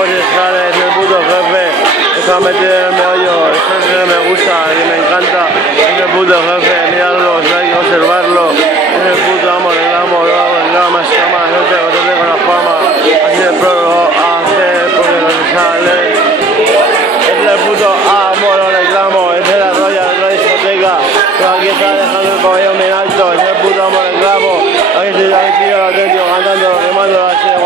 vamos a dejar, es el puto jefe, está metido en el meollo, el jefe me gusta y me encanta, es el puto jefe, miradlo, hay que observarlo, es el puto amo, el gramo, más cama, no te con la fama, así el prólogo, hacer porque no se sale, es el puto amo, lo reclamo, es de la Royal, la discoteca, pero aquí está dejando el pabellón bien alto, es el puto amo, reclamo, aquí estoy aquí, tío, auténtico, cantando, quemando la